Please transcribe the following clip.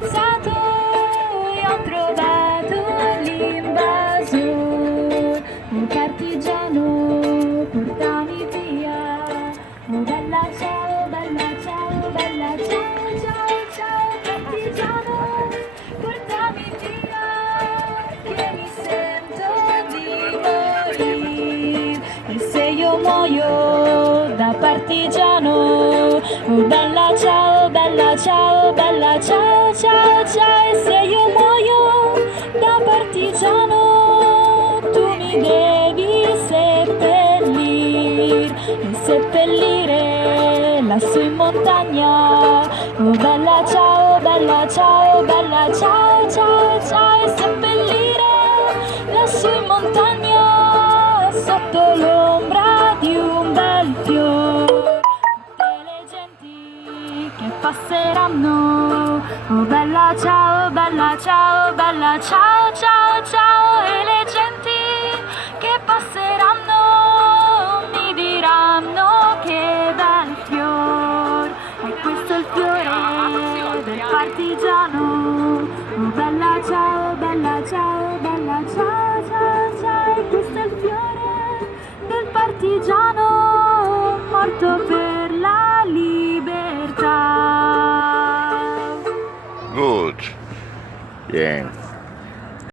spezzato e ho trovato l'invasor. Oh partigiano, portami via. Oh bella ciao, bella ciao, bella ciao, ciao, ciao partigiano, portami via, che mi sento di morire. E se io muoio da partigiano, oh bella ciao, bella ciao, bella ciao, ciao, ciao. E se io muoio da partigiano, tu mi devi seppellire lassù in montagna. Oh bella ciao, bella ciao, bella ciao, ciao, ciao. E seppellire lassù in montagna, sotto l'ombra di un bel fiore. Tutte le genti che passeranno, oh bella ciao, bella ciao, bella ciao, ciao, ciao. E le genti che passeranno mi diranno che bel fior, e questo è il fiore del partigiano. Oh bella ciao, bella ciao, bella ciao, ciao, ciao. E questo è il fiore del partigiano morto per